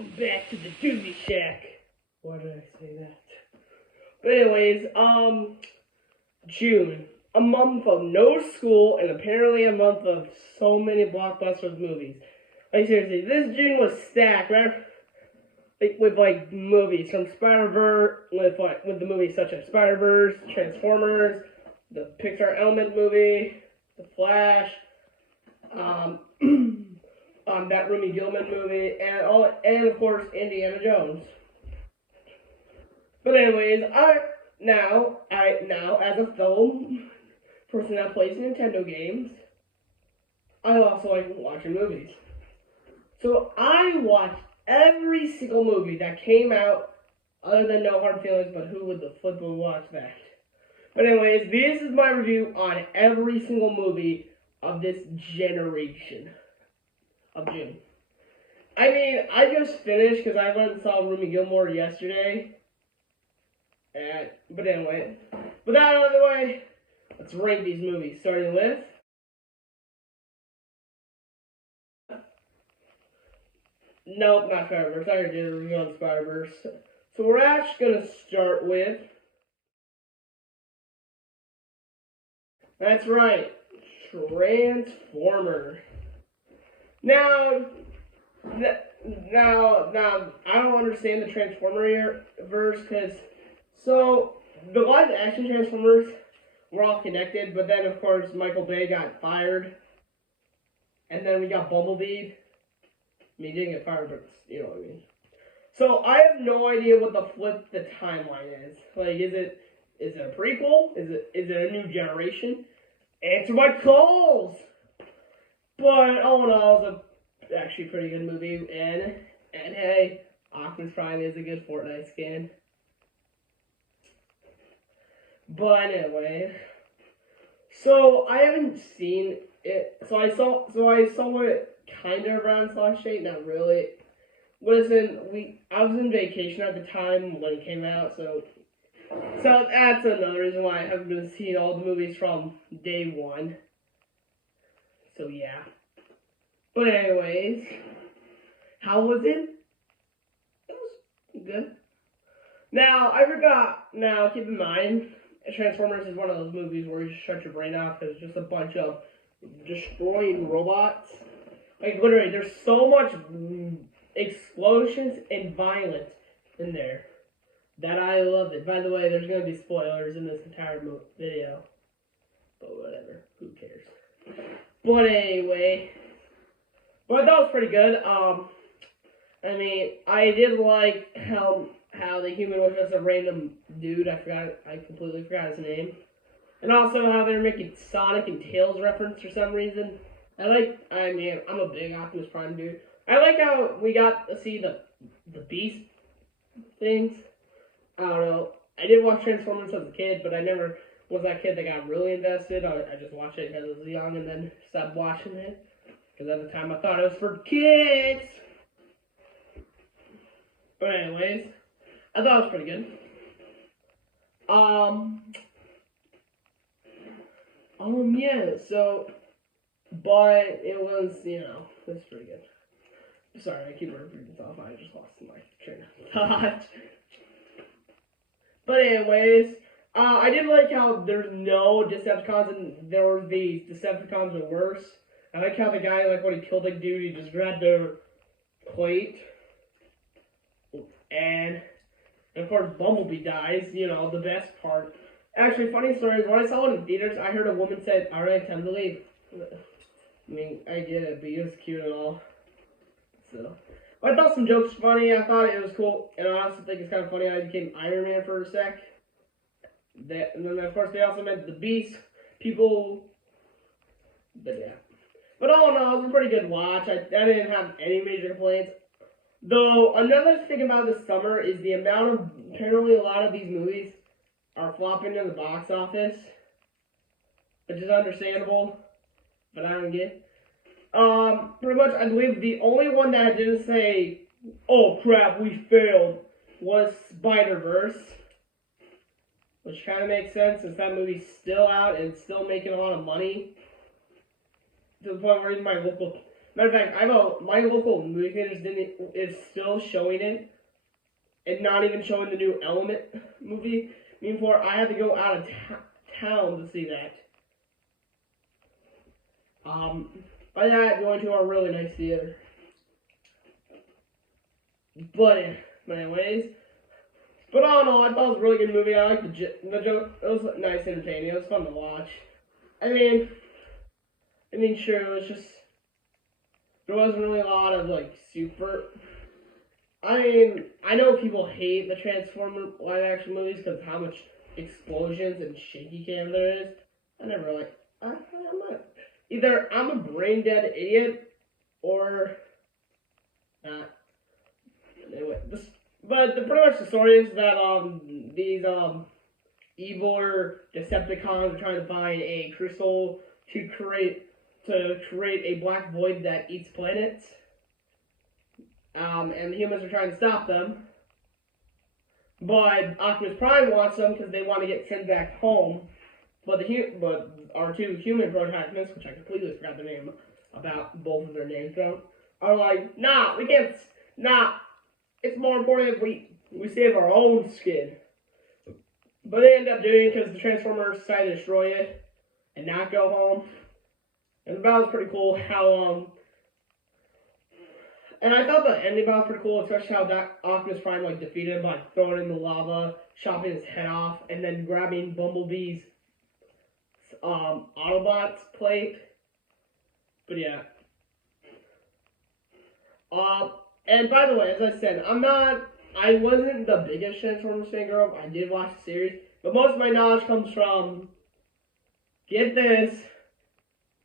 Welcome back to the Doobie Shack. Why did I say that? But anyways, June. A month of no school and apparently a month of so many blockbusters movies. Like seriously, this June was stacked, right? With movies from Spider-Verse, with the movies such as Spider-Verse, Transformers, the Pixar Element movie, The Flash, that Remy Gilman movie, and of course Indiana Jones. But anyways, now as a fellow person that plays Nintendo games, I also like watching movies. So I watched every single movie that came out, other than No Hard Feelings. But who would the flip would watch that? But anyways, this is my review on every single movie of this generation of June. I mean, I just finished because I went and saw Remy Gilmore yesterday. But anyway, with that out of the way, let's rank these movies. Starting with nope, not Spider-Verse. I already did a review on Spider-Verse. So we're actually gonna start with. That's right, Transformer. Now, I don't understand the Transformer verse because the live action Transformers were all connected, but then of course Michael Bay got fired, and then we got Bumblebee. I mean, he didn't get fired, but you know what I mean. So I have no idea what the timeline is. Like, is it a prequel? Is it a new generation? Answer my calls. But all in all, it was actually a pretty good movie, and hey, Optimus Prime is a good Fortnite skin. But anyway, so I haven't seen it. So I saw it kind of around slash date, not really. Listen, I was in vacation at the time when it came out, so that's another reason why I haven't been seeing all the movies from day one. So yeah. But anyways, how was it? It was good. Now, I forgot. Now, keep in mind, Transformers is one of those movies where you just shut your brain off because it's just a bunch of destroying robots. Like, literally, there's so much explosions and violence in there that I loved it. By the way, there's going to be spoilers in this entire video. But whatever. Who cares? But anyway. But that was pretty good. I mean, I did like how the human was just a random dude. I completely forgot his name. And also how they were making Sonic and Tails reference for some reason. I'm a big Optimus Prime dude. I like how we got to see the Beast things. I don't know. I did watch Transformers as a kid, but I never was that kid that got really invested. I just watched it because I was young and then stopped watching it. Because at the time I thought it was for kids. But anyways, I thought it was pretty good. Yeah, so, but it was, it was pretty good. Sorry, I keep repeating myself. I just lost my train of thought. But anyways, I did like how there's no Decepticons and there were these Decepticons are worse. I like how the guy, when he killed the dude, he just grabbed their plate. And of course, Bumblebee dies, the best part. Actually, funny story is, when I saw it in theaters, I heard a woman say, alright, time to leave. I mean, I get it, but he was cute and all. So, I thought some jokes were funny, I thought it was cool, and I also think it's kind of funny how I became Iron Man for a sec. And then, of course, they also meant the Beast people. But yeah. But all in all, it was a pretty good watch. I didn't have any major complaints. Though, another thing about this summer is the amount of, apparently a lot of these movies are flopping in the box office. Which is understandable, but I don't get it. Pretty much, I believe the only one that didn't say, oh crap, we failed, was Spider-Verse. Which kind of makes sense since that movie's still out and still making a lot of money. To the point where even my local Matter of fact, my local movie theater is still showing it, and not even showing the new Element movie. Before I had to go out of town to see that. By that, going to a really nice theater. But anyways, but all in all, I thought it was a really good movie. I liked the joke. It was nice, entertaining. It was fun to watch. I mean, sure, it was just there wasn't really a lot of like super. I mean, I know people hate the Transformer live action movies because of how much explosions and shaky cam there is. I never like. I'm not. Either I'm a brain dead idiot or not. Anyway, but pretty much the story is that these evil Decepticons are trying to find a crystal to create a black void that eats planets. And the humans are trying to stop them. But Optimus Prime wants them because they want to get sent back home. But our two human protagonists, which I completely forgot the name about both of their names though, are like, nah, we can't. Nah, it's more important if we save our own skin. But they end up doing it because the Transformers decide to destroy it and not go home. And the battle was pretty cool. And I thought the ending battle was pretty cool, especially how Optimus Prime like defeated him by throwing him in the lava, chopping his head off, and then grabbing Bumblebee's Autobots plate. But yeah. And by the way, as I said, I wasn't the biggest Transformers fan growing up. I did watch the series, but most of my knowledge comes from, get this,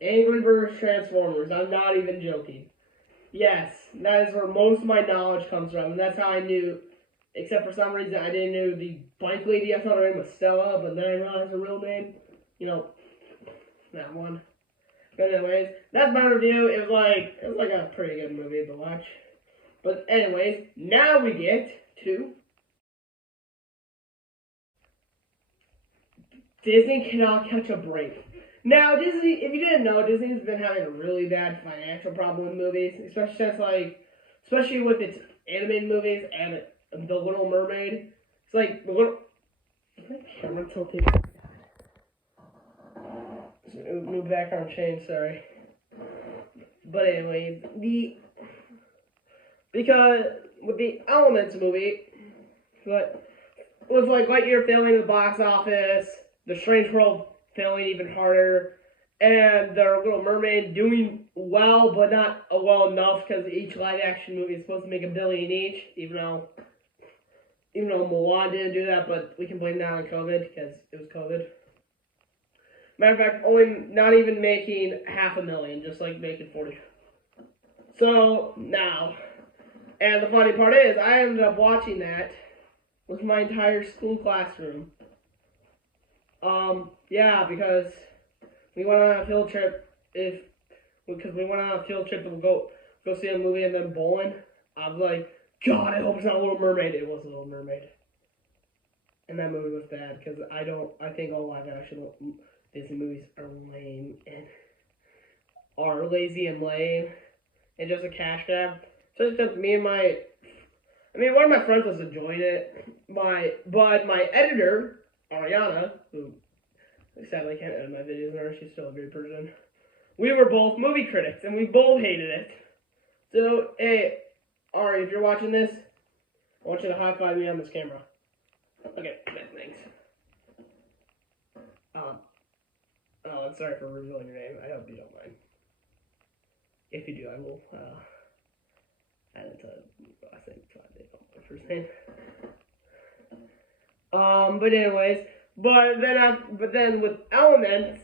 Angry Birds Transformers. I'm not even joking. Yes, that is where most of my knowledge comes from, and that's how I knew, except for some reason I didn't know the bike lady. I thought her name was Stella, but then I realized her real name. That one. But anyways, that's my review. It was like a pretty good movie to watch. But anyways, now we get to Disney cannot catch a break. Now, Disney, if you didn't know, Disney's been having a really bad financial problem with movies, especially with its animated movies and The Little Mermaid. It's like, camera tilted. New background change, sorry. But anyways, because with the Elements movie, but with like Lightyear failing the box office, The Strange World failing even harder, and The Little Mermaid doing well, but not well enough because each live action movie is supposed to make $1 billion each, even though Mulan didn't do that, but we can blame that on COVID because it was COVID. Matter of fact, only not even making $500,000, just like making 40. So now, and the funny part is, I ended up watching that with my entire school classroom. Yeah, because we went on a field trip. Because we went on a field trip and we'll go see a movie and then bowling. I was like, God, I hope it's not Little Mermaid. It was Little Mermaid. And that movie was bad because I think all live action Disney movies are lame and are lazy and lame and just a cash grab. So it's just me and one of my friends was enjoying it. But my editor, Ariana, who sadly can't edit my videos now, she's still a great person. We were both movie critics and we both hated it. So, hey, Ari, if you're watching this, I want you to high five me on this camera. Okay, thanks. I'm sorry for revealing your name. I hope you don't mind. If you do, I will add it to last name, so I didn't know my first name. But anyways, but then with Elements,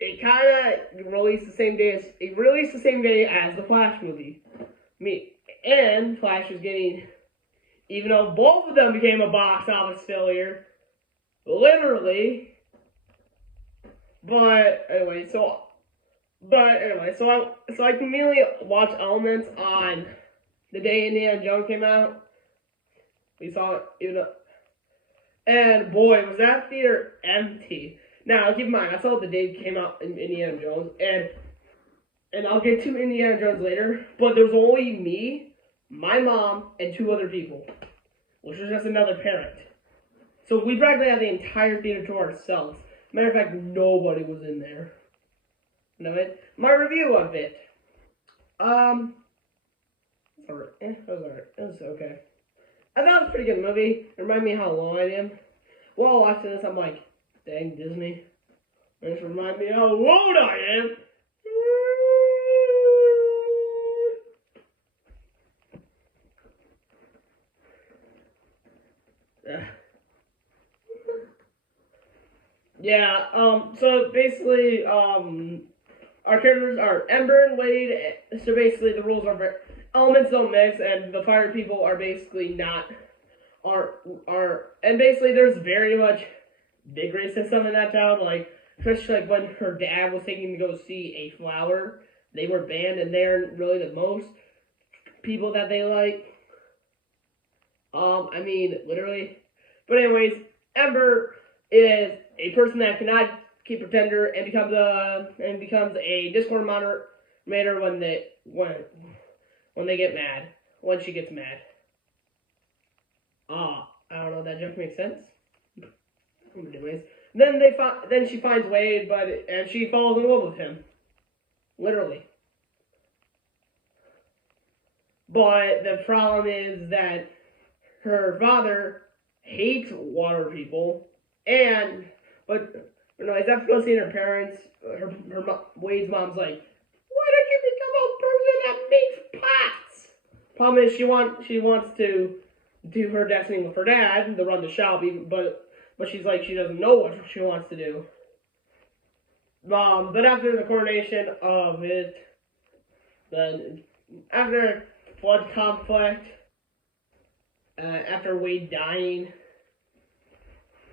it kind of released the same day as the Flash movie. And Flash was getting, even though both of them became a box office failure, literally. But anyway, so I conveniently watched Elements on the day Indiana Jones came out. We saw it, even though, and boy, was that theater empty. Now, keep in mind, I saw it the day it came out in Indiana Jones, and and I'll get to Indiana Jones later, but there was only me, my mom, and two other people, which was just another parent. So we practically had the entire theater to ourselves. Matter of fact, nobody was in there. You know it? My review of it. Alright. It was alright. It was okay. I thought it was a pretty good movie. It reminded me how long I am. While watching this, I'm like, dang, Disney. And this reminds me how old I am. Yeah, so basically, our characters are Ember and Wade, so basically the rules are elements don't mix, and the fire people are basically not, and basically there's very much big racism in that town, like, especially like when her dad was taking to go see a flower, they were banned, and they're really the most people that they like. I mean, literally. But anyways, Ember is a person that cannot keep pretender and becomes a Discord moderator when they get mad. When she gets mad. I don't know if that joke makes sense. Anyways, then she finds Wade, and she falls in love with him, literally. But the problem is that her father hates water people, but after seeing her parents, Wade's mom's like, why don't you become a person that makes pots? Problem is, she wants to do her destiny with her dad, to run the shop, but she's like, she doesn't know what she wants to do. But after the coronation of it, then after flood conflict, after Wade dying,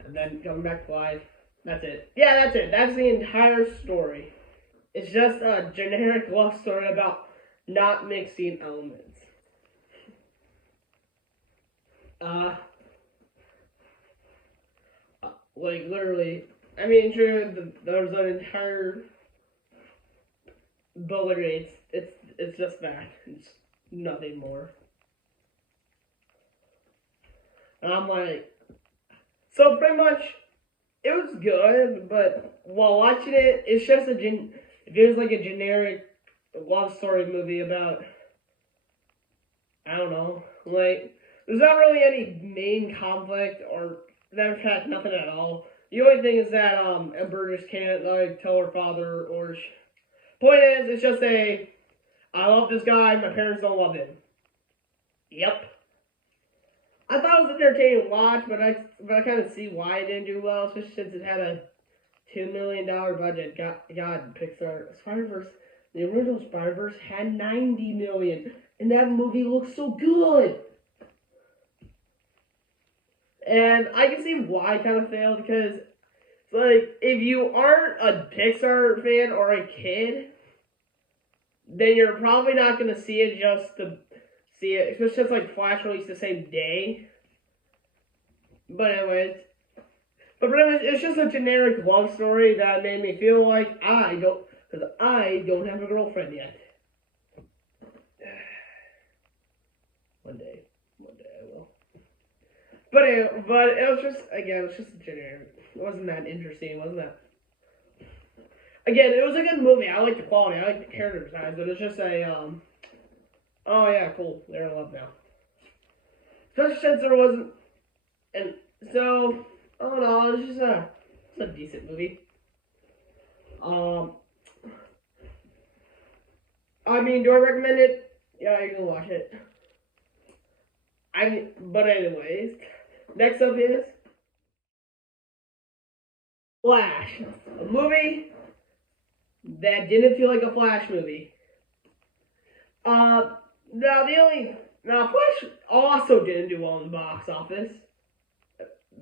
and then coming back to life, that's it. Yeah, that's it. That's the entire story. It's just a generic love story about not mixing elements. Like, literally, I mean, sure, there's an entire, but literally, it's just that. It's nothing more. And I'm like, so pretty much, it was good, but while watching it, it's just it feels like a generic love story movie about, I don't know, like, there's not really any main conflict, or, in fact, nothing at all. The only thing is that, Ember just can't, like, tell her father, point is, it's just I love this guy, my parents don't love him. Yep. I thought it was entertaining to watch, but I kind of see why it didn't do well, especially since it had a $2 million budget. God, Pixar. Spider-Verse, the original Spider-Verse had $90 million, and that movie looks so good. And I can see why it kind of failed, because it's like, if you aren't a Pixar fan or a kid, then you're probably not going to see it just to see it, especially since like Flash released the same day. But anyways, it's just a generic love story that made me feel like I don't have a girlfriend yet. One day I will. But it was just, again, it was just generic. It wasn't that interesting, wasn't that? Again, it was a good movie. I like the quality. I like the character designs, but it's just oh yeah, cool. They're in love now. Especially since there wasn't, and so, I don't know, it's a decent movie. I mean, do I recommend it? Yeah, you can watch it. But anyways, next up is Flash, a movie that didn't feel like a Flash movie. Flash also didn't do well in the box office,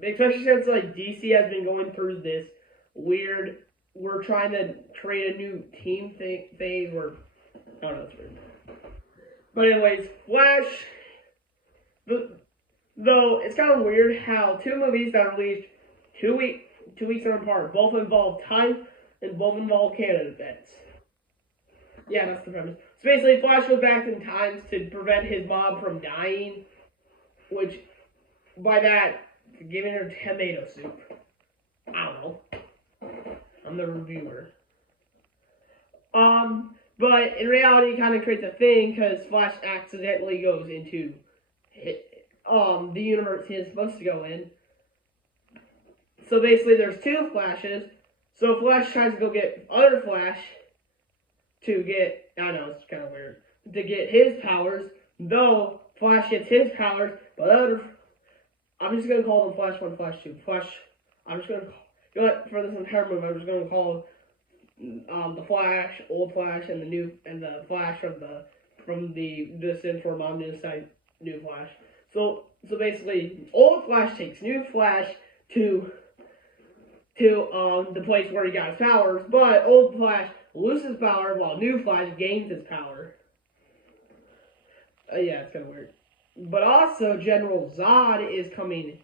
especially since like DC has been going through this weird, we're trying to create a new team thing where, I don't know, it's weird. But anyways, Flash, though it's kind of weird how two movies that are released 2 weeks apart both involve time and both involve Canada events. Yeah, that's the premise. So basically, Flash goes back in time to prevent his mom from dying, which, by that, giving her tomato soup. I don't know. I'm the reviewer. But in reality, it kind of creates a thing because Flash accidentally goes into the universe he is supposed to go in. So basically, there's two Flashes. So Flash tries to go get other Flash to get, I know, it's kind of weird, to get his powers, though Flash gets his powers, but I'm just going to call them Flash 1, Flash 2. I'm just going to for this entire movie, I'm just going to call the Flash, old Flash, and the Flash from the distant for Mom to decide new Flash. So basically, old Flash takes new Flash to the place where he got his powers, but old Flash loses power while new Flash gains his power. Yeah, it's kind of weird. But also, General Zod is coming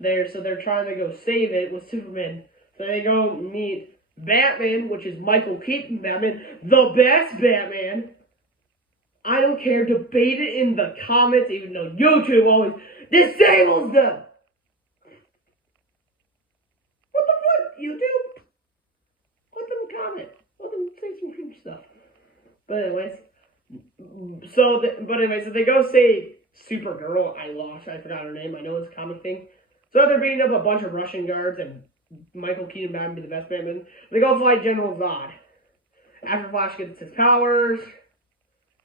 there, so they're trying to go save it with Superman. So they go meet Batman, which is Michael Keaton Batman, the best Batman. I don't care, debate it in the comments, even though YouTube always disables them. What the fuck, YouTube? Let them comment. Let them say some cringe stuff. But anyways, so they go save Supergirl. I forgot her name. I know it's a comic thing. So they're beating up a bunch of Russian guards and Michael Keaton Batman be the best Batman. They go fight General Zod. After Flash gets his powers,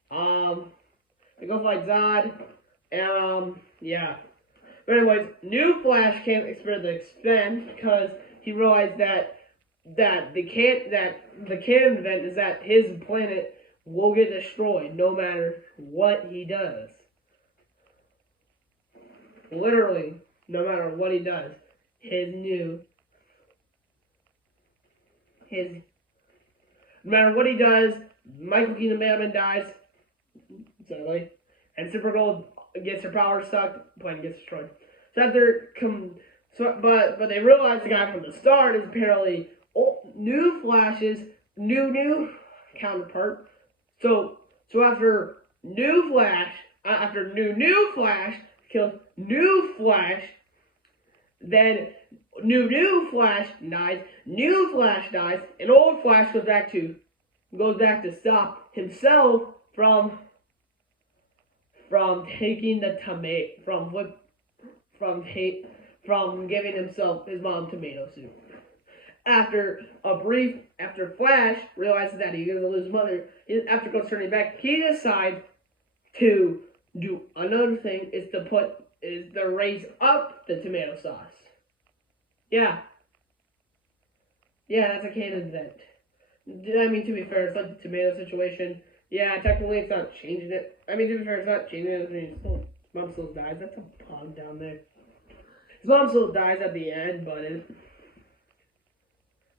they go fight Zod, and yeah. But anyways, new Flash can't expend the expense because he realized that the canon event is that his planet will get destroyed no matter what he does. Literally, no matter what he does, no matter what he does, Michael Keaton Batman dies, sadly, and Supergirl gets her power sucked, planet gets destroyed. But they realize the guy from the start is apparently new Flash's new counterpart. So after new Flash kills new Flash, then new Flash dies, new Flash dies, and old Flash goes back to stop himself from taking the from giving his mom tomato soup. After Flash realizes that he's gonna lose his mother, after turning back, he decides to do another thing, is to raise up the tomato sauce. Yeah, that's a canon event. I mean, to be fair, it's like the tomato situation. Yeah, technically it's not changing it. I mean, to be fair, it's not changing it. I mean, his mom still dies. That's a pug down there. His mom still dies at the end,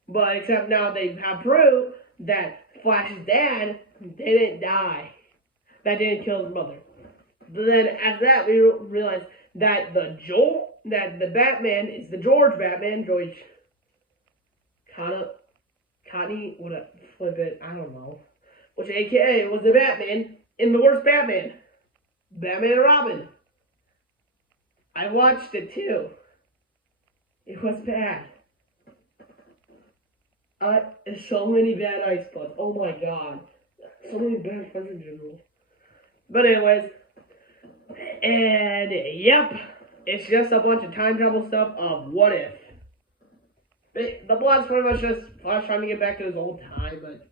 but except now they have proof that Flash's dad didn't die. That didn't kill his mother. But then after that, we realize that the Batman is the George Batman, George Connie, what flip it, I don't know. Which AKA was the Batman in the worst Batman and Robin. I watched it too. It was bad. So many bad ice spots. Oh my god. So many bad friends in general. But anyways, and yep, it's just a bunch of time travel stuff of what if. The plot's pretty much just Flash trying to get back to his old time, but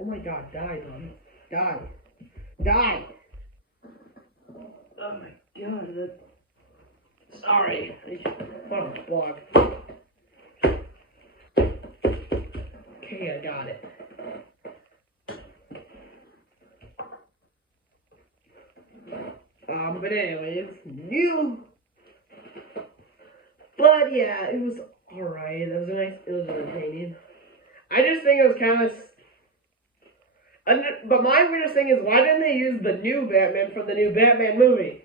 oh my god, die, buddy. Die. Oh my god, sorry. What a blog. Okay, I got it. But anyways, but yeah, it was alright. It was entertaining. I just think it was kind of, but my weirdest thing is, why didn't they use the new Batman from the new Batman movie?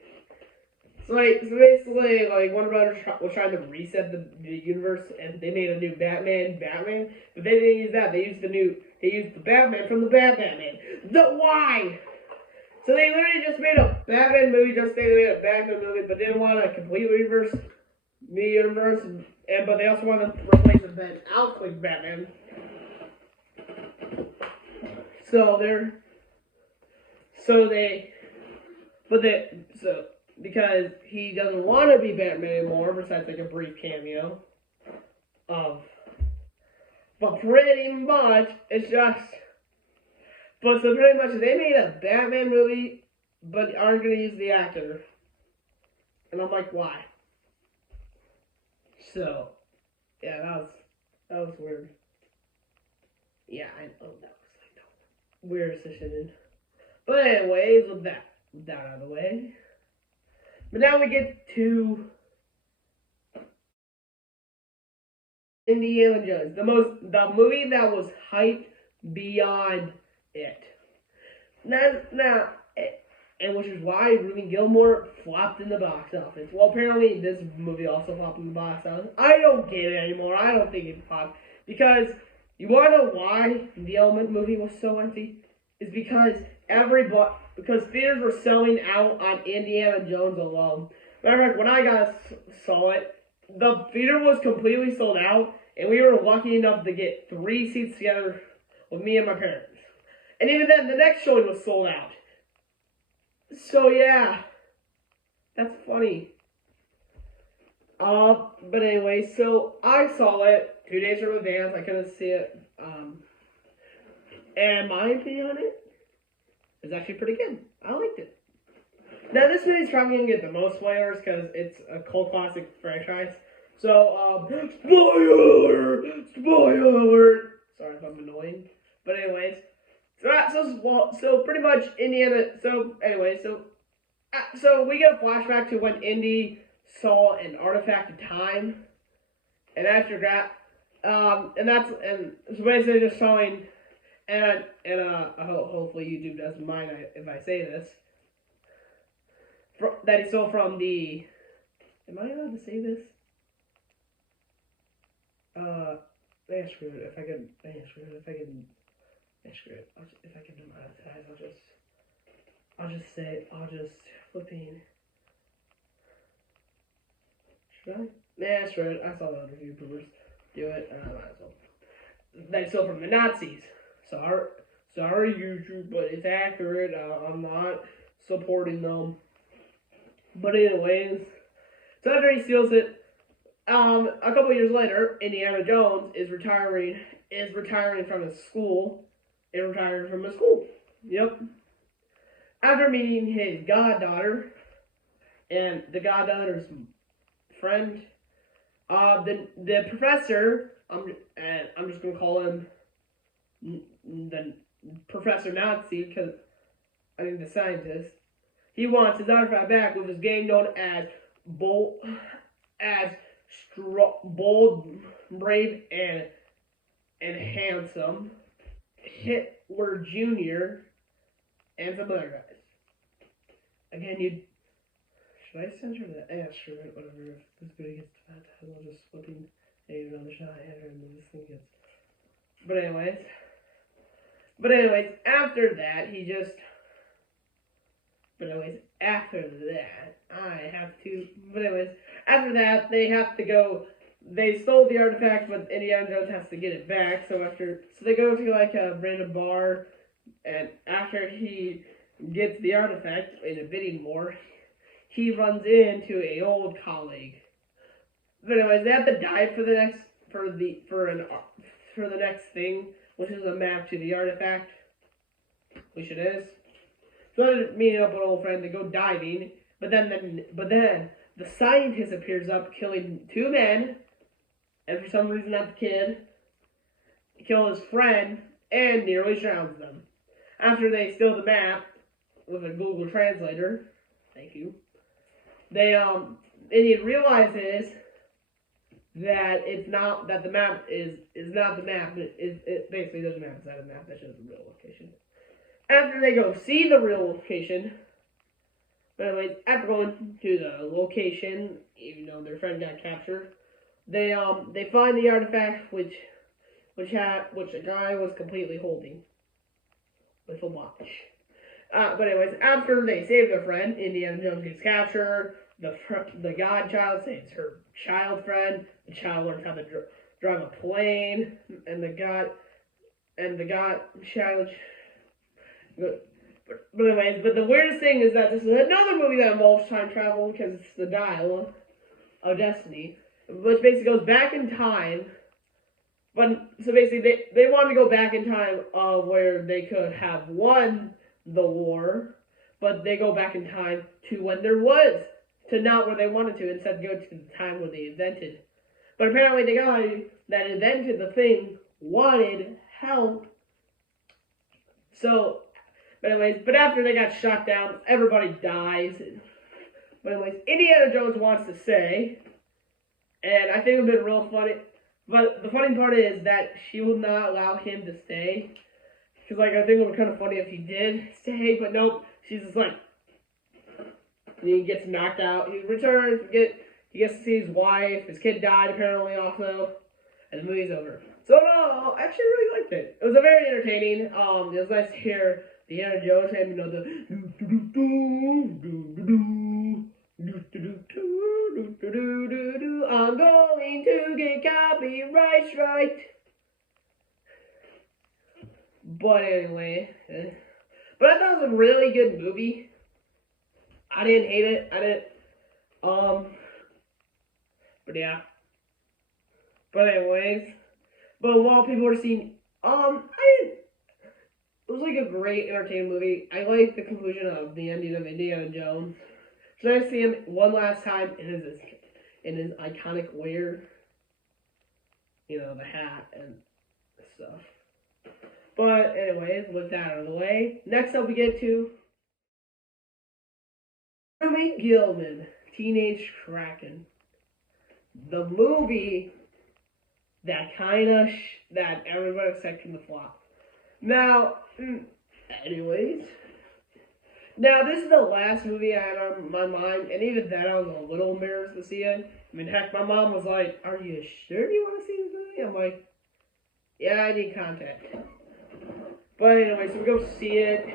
So basically, like Warner Brothers was trying to reset the universe, and they made a new Batman, but they didn't use that. They used the Batman from the Batman. The why? So they literally just made a Batman movie, but didn't want to completely reverse the universe, but they also wanted to replace the Ben Affleck Batman. So they're, so they, but they, so because he doesn't want to be Batman anymore, besides like a brief cameo of, but pretty much it's just, but so pretty much they made a Batman movie, but aren't gonna use the actor, and I'm like, why? So, yeah, that was weird. Yeah, I know that was like the weirdest decision. But anyways, with that out of the way. But now we get to Indiana Jones, the movie that was hyped beyond it. Now, and which is why Ruby Gilmore flopped in the box office. Well, apparently this movie also flopped in the box office. I don't get it anymore. I don't think it flopped because you want to know why the Element movie was so empty? Is because because theaters were selling out on Indiana Jones alone. Matter of fact, when I saw it, the theater was completely sold out, and we were lucky enough to get 3 seats together with me and my parents. And even then, the next showing was sold out. So yeah, that's funny. But anyway, so I saw it 2 days in advance. I couldn't see it. And my opinion on it is actually pretty good. I liked it. Now this movie's probably gonna get the most spoilers because it's a cult classic franchise. So spoiler. Sorry if I'm annoying, but anyways. So pretty much Indiana. So anyway, so we get a flashback to when Indy saw an artifact of time, and after that, and so basically just showing, hopefully YouTube doesn't mind if I say this, that he stole from the. Am I allowed to say this? Screw it. If I can. Screw it. If I can demonetize, I'll just flipping. Should I? Nah, screw it. I saw the other YouTubers do it, and I might as well. They stole from the Nazis. Sorry, YouTube, but it's accurate. I'm not supporting them. But anyways, so after he steals it, a couple years later, Indiana Jones is retiring from his school. Yep. After meeting his goddaughter and the goddaughter's friend, the professor, I'm just gonna call him the Professor Nazi because I think the scientist. He wants his artifact back with his gang known as Bold, Brave, and Handsome, Hitler Jr., and some other guys. Again, should I censor the screw it, whatever. If this video gets demonetized, I'll just flipping another shot at her and then this thing gets. But anyways, after that, after that, they have to go. They stole the artifact, but Indiana Jones has to get it back. So they go to like a random bar, and after he gets the artifact in a bidding war, he runs into a old colleague. But anyways, they have to die for the next thing, which is a map to the artifact, which it is. So they're meeting up with an old friend to go diving, but then the scientist appears up, killing 2 men, and for some reason not the kid, kill his friend, and nearly drowns them. After they steal the map with a Google Translator, thank you, Indian realizes that the map is not the map. It basically there's a map inside the map that shows the real location. After they go see the real location, But anyways, after going to the location, even though their friend got captured, they find the artifact which a guy was completely holding with a watch. But anyways, after they save their friend, Indiana Jones gets captured. The godchild saves her child friend. The child learns how to drive a plane, and the godchild. But anyways, but the weirdest thing is that this is another movie that involves time travel because it's the Dial of Destiny, which basically goes back in time. But so basically, they wanted to go back in time where they could have won the war, but they go back in time to when there was, to not where they wanted to, instead go to the time where they invented. But apparently the guy that invented the thing wanted help. So, but after they got shot down, everybody dies. But anyways, Indiana Jones wants to say, and I think it would have been real funny, but the funny part is that she will not allow him to stay. Because, I think it would be kind of funny if he did stay, but nope. She's just like, and he gets knocked out. He returns, he gets to see his wife. His kid died, apparently, also. And the movie's over. So, no, I actually really liked it. It was a very entertaining. It was nice to hear the Indiana Jones theme, I'm going to get copyrights right. But anyway, but I thought it was a really good movie. I didn't hate it. But yeah. But anyways, but a lot of people were seeing, it was like a great entertaining movie. I like the conclusion of the ending of Indiana Jones. So I see him one last time in his iconic wear, the hat and stuff. But anyways, with that out of the way, next up we get to Jeremy Gilman, Teenage Kraken, the movie that that everybody expected to flop. Now, anyways, this is the last movie I had on my mind, and even then I was a little embarrassed to see it. I mean, heck, my mom was like, "Are you sure you want to see this movie?" I'm like, "Yeah, I need contact." But anyway, so we go see it.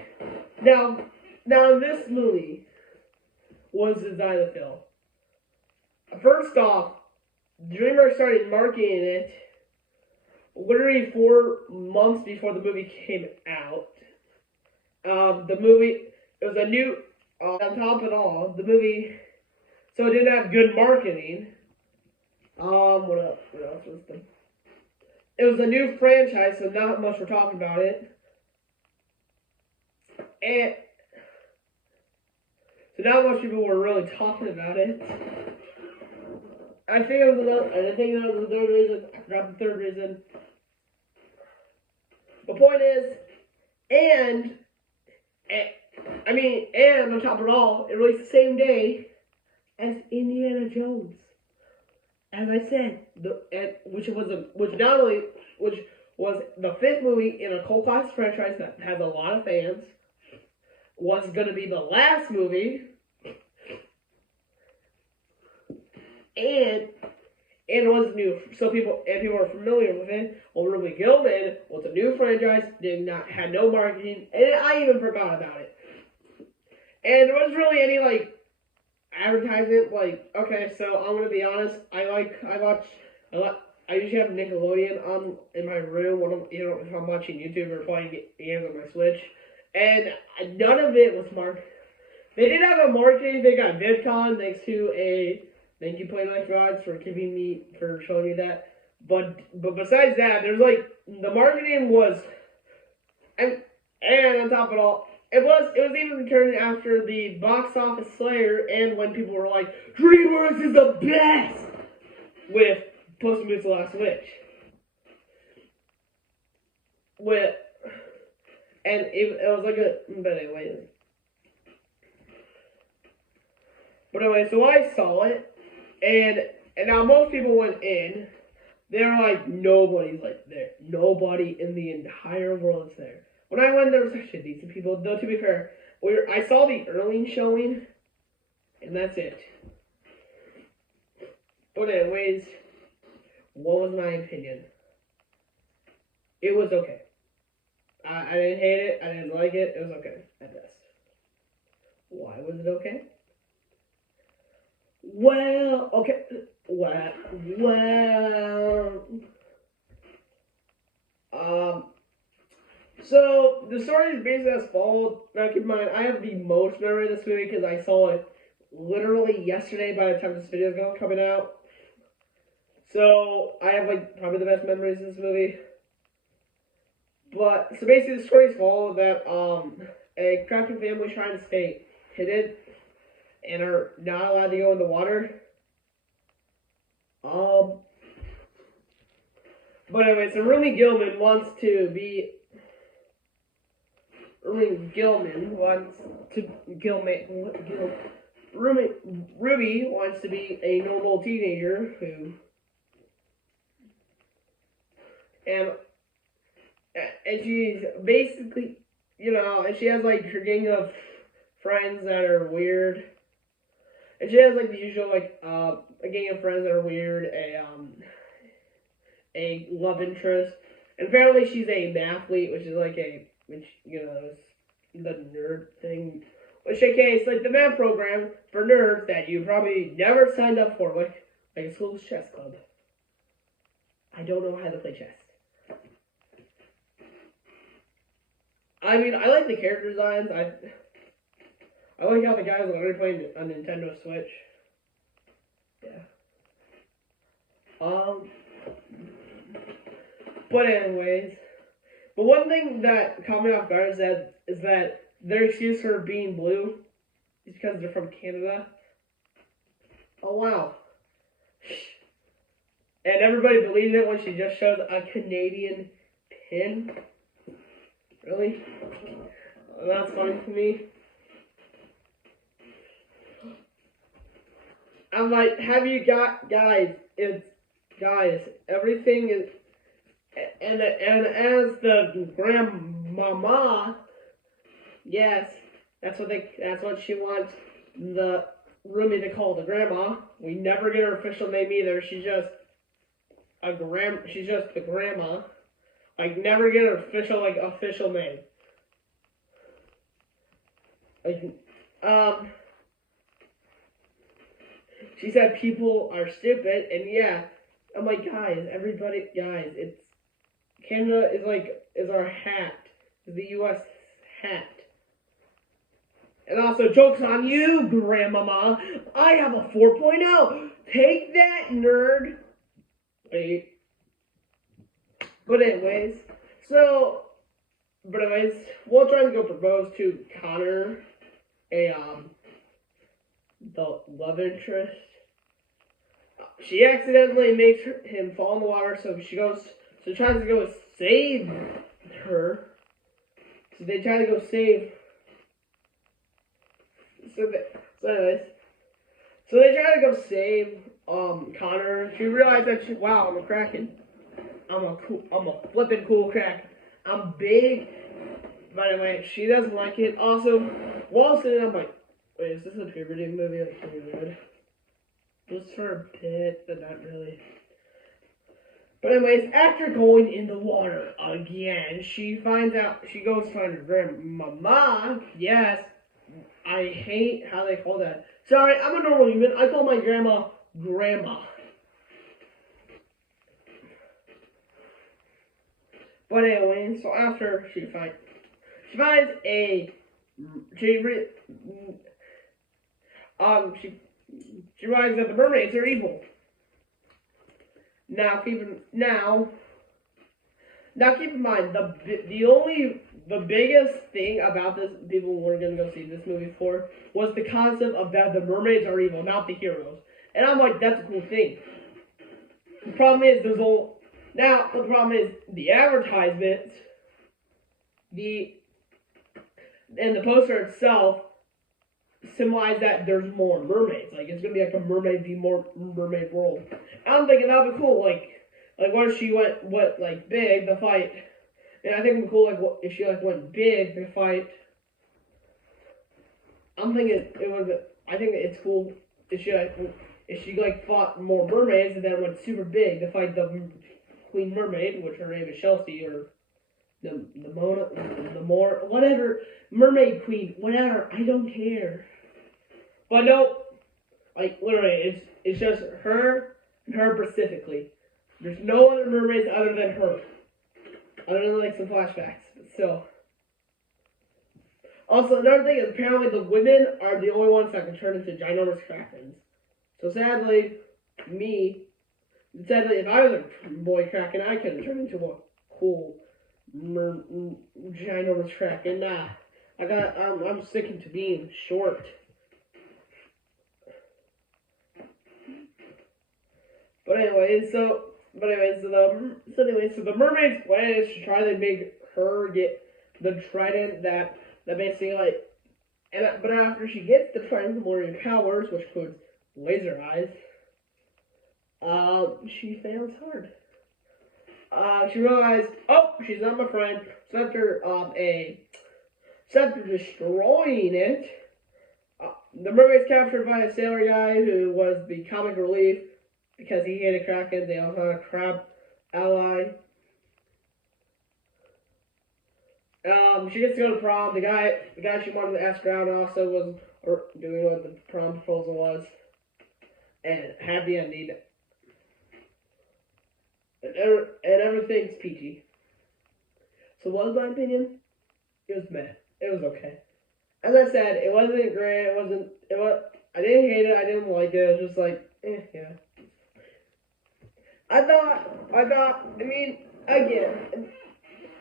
Now this movie was designed to fill. First off, DreamWorks started marketing it literally 4 months before the movie came out. The movie, it was a new, on top of it all, the movie, so it didn't have good marketing. What else was the, it was a new franchise, so not much we're talking about it. And so not much people were really talking about it. I think that was the third reason. I forgot the third reason. The point is, and on top of it all, it released the same day as Indiana Jones. As I said, which was the 5th movie in a cult classic franchise that has a lot of fans, was going to be the last movie, and it was new, so people are familiar with it. Well, Jeremy Gilman was a new franchise, had no marketing, and I even forgot about it. And there wasn't really any advertisement. Okay, so I'm gonna be honest. I usually have Nickelodeon on in my room when if I'm watching YouTube or playing games on my Switch, and none of it was marketed. They did have a marketing thing on VidCon, thank you, Play Nice Rods, for showing me that. But besides that, there's the marketing was, and on top of it all, it was even turning after the box office slayer, and when people were like, DreamWorks is the best with Puss in Boots: The Last Witch. But anyway, so I saw it. And now most people went in. They're like, nobody's there. Nobody in the entire world is there. When I went, there was actually decent people. Though, to be fair, I saw the early showing, and that's it. But anyways, what was my opinion? It was okay. I didn't hate it. I didn't like it. It was okay at best. Why was it okay? Well, okay. Well. Um. So the story is basically as follows. Now keep in mind, I have the most memory of this movie because I saw it literally yesterday. By the time this video is coming out, so I have like probably the best memories of this movie. But so basically, the story is follow that a Kraken family trying to stay hidden and are not allowed to go in the water. But anyway, so Ruby Gillman wants to be. Ruby wants to be a normal teenager who. And she's basically, and she has like her gang of friends that are weird. And she has like the usual a gang of friends that are weird, a love interest, and apparently she's a mathlete, which is like the nerd thing. Which aka like the math program for nerds that you probably never signed up for, like a school's chess club. I don't know how to play chess. I mean, I like the character designs. I like how the guys are already playing a Nintendo Switch. Yeah. But anyways, but one thing that caught me off guard is that their excuse for being blue is because they're from Canada. Oh wow. And everybody believed it when she just showed a Canadian pin. Really? That's funny to me. I'm like, have you got guys? Everything is, and as the grandmama, yes, that's what she wants the roomie to call the grandma. We never get her official name either. She's just the grandma. Like, never get an official name. She said people are stupid, and yeah, I'm like, guys, it's Canada is our hat, the U.S. hat. And also, joke's on you, Grandmama. I have a 4.0. Take that, nerd. Wait. But anyways, we'll try to go propose to Connor, the love interest. She accidentally makes him fall in the water, so she tries to go save her. So they try to go save. So they try to go save Connor. She realized that wow, I'm a Kraken. I'm a flippin' cool Kraken. I'm big. By the way, she doesn't like it. Also, while sitting, I'm like, wait, is this a puberty movie? Like, pretty good. Just for a bit, but not really. But anyways, after going in the water again, she goes to find her grandmama. Yes, I hate how they call that. Sorry, I'm a normal human. I call my grandma. But anyway, so after she realizes that the mermaids are evil. Now keep in mind the biggest thing about this people were gonna go see this movie for was the concept of that the mermaids are evil, not the heroes. And I'm like, that's a cool thing. The problem is the advertisements, and the poster itself symbolize that there's more mermaids. Like, it's gonna be like a mermaid world. And I'm thinking that'd be cool. Like what if she went big to fight? And I think it'd be cool what if she went big to fight. I'm thinking I think that it's cool if she like fought more mermaids and then went super big to fight the Queen Mermaid, which her name is Chelsea, or the Mona, the more whatever Mermaid Queen, whatever. I don't care. But no, like literally, it's just her and her specifically. There's no other mermaids other than her, other than like some flashbacks. But still. Also, another thing is apparently the women are the only ones that can turn into ginormous krakens. So sadly, if I was a boy kraken, I couldn't turn into a cool ginormous kraken. Nah, I'm sticking to being short. But anyways, so the mermaid's plan is to try to make her get the trident that basically but after she gets the trident more powers, which includes laser eyes, she fails hard. She realized, oh, she's not my friend. So after destroying it, the mermaid's captured by a sailor guy who was the comic relief because he hated kraken. They also had a crab ally. She gets to go to prom. The guy she wanted to ask around also was doing what the prom proposal was, and happy ending. And everything's peachy. So what was my opinion? It was meh. It was okay. As I said, it wasn't great. I didn't hate it. I didn't like it. It was just like, yeah. I mean, again,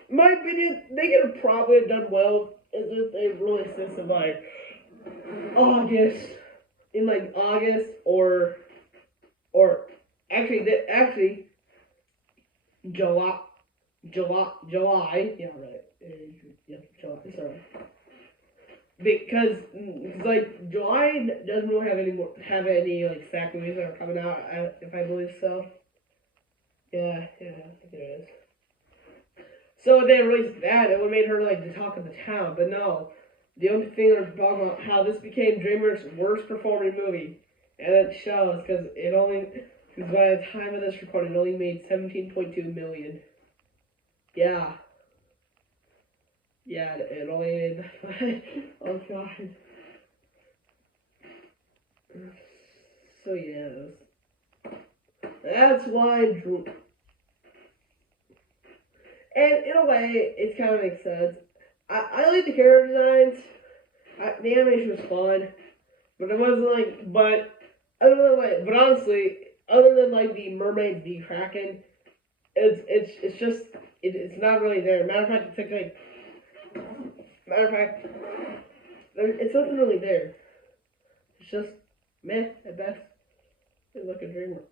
in my opinion, they could have probably done well if they released this in like August, or actually July. Yeah, right. Yeah, July. Sorry. Because like July doesn't really have any like stack movies that are coming out, if I believe so. Yeah, I think it is. So if they released that, it would have made her like the talk of the town. But no, the only thing they're talking about how this became DreamWorks' worst performing movie, and it shows because by the time of this recording, it only made $17.2 million. Yeah. Yeah, it only made oh god. So yeah, that's why and in a way, it kind of makes sense. I like the character designs. The animation was fun, but it wasn't like. But honestly, other than like the mermaid, the kraken, it's not really there. Matter of fact, it's nothing really there. It's just meh at best. It's like a dreamer.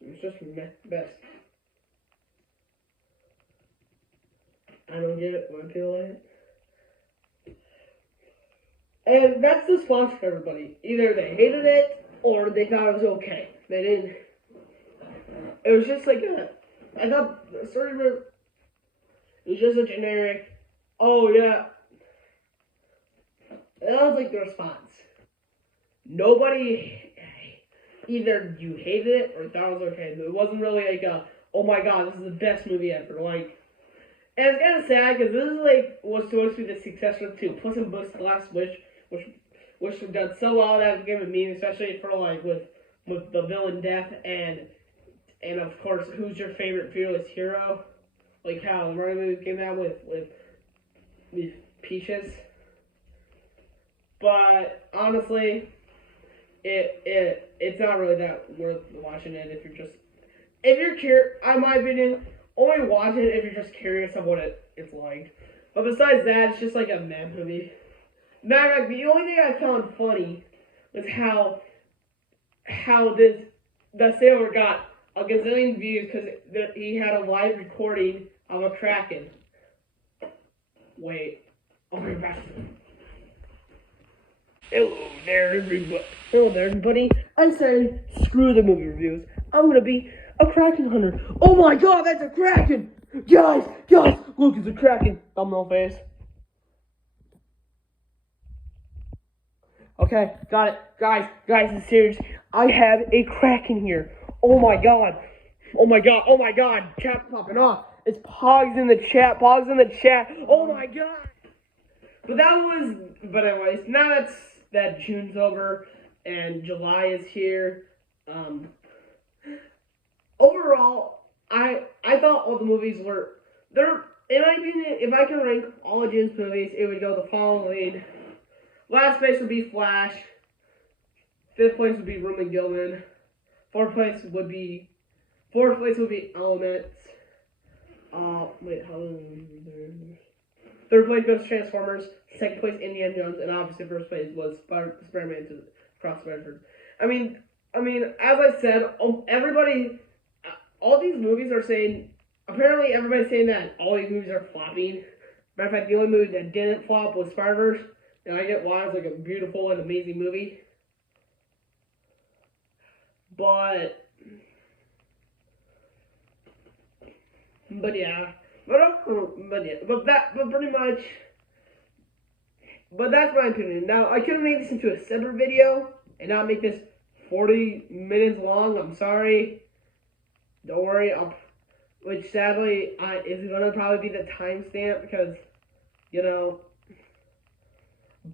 It's just meh at best. I don't get it when I feel like it. And that's the response for everybody. Either they hated it or they thought it was okay. They didn't. It was just like I thought the story was just a generic, oh yeah. That was like the response. Nobody, either you hated it or thought it was okay. It wasn't really like oh my god, this is the best movie ever. Like, and it's kind of sad because this is like was supposed to be the successor to Puss in Boots: The Last Wish, which have done so well that it became a meme, especially for like with the villain death and of course, who's your favorite fearless hero? Like how the Mario movie came out with Peaches. But honestly, it's not really that worth watching it if you're curious. In my opinion, only watch it if you're just curious of what it's like. But besides that, it's just like a meh movie. Matter of fact, the only thing I found funny was how the sailor got a gazillion views because he had a live recording of a kraken. Wait, I'll bring back. Hello there, everybody. I said, screw the movie reviews. I'm gonna be a kraken hunter. Oh my god, that's a kraken! Guys, look, it's a kraken. Thumbnail face. Okay, got it. Guys, it's serious. I have a crack in here. Oh my god. Oh my god. Oh my god. Chat's popping off. It's Pogs in the chat. Pogs in the chat. Oh my god. But anyways, now that June's over and July is here. Overall, I thought all the movies were they're in my opinion. If I can rank all of June's movies, it would go the following. Last place would be Flash. Fifth place would be Room and Gilman. Fourth place would be Elements. Third place goes Transformers. Second place Indiana Jones, and obviously first place was Spider-Man to Cross Spider-Verse. I mean, as I said, everybody, all these movies are saying. Apparently, everybody's saying that all these movies are flopping. Matter of fact, the only movie that didn't flop was Spider-Verse. And I get why it's like a beautiful and amazing movie. But yeah. But that's my opinion. Now, I could have made this into a separate video and not make this 40 minutes long. I'm sorry. Don't worry. Which sadly is going to probably be the timestamp because,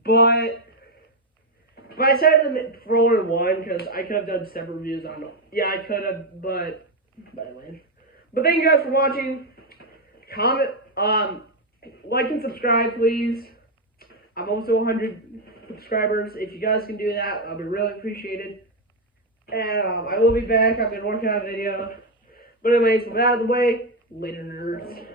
But I decided to throw in one because I could have done separate reviews on it. Yeah, I could have, but anyway. But thank you guys for watching. Comment, like and subscribe, please. I'm almost to 100 subscribers. If you guys can do that, I'll be really appreciated. And I will be back. I've been working on a video. But anyways, with that out of the way, later, nerds.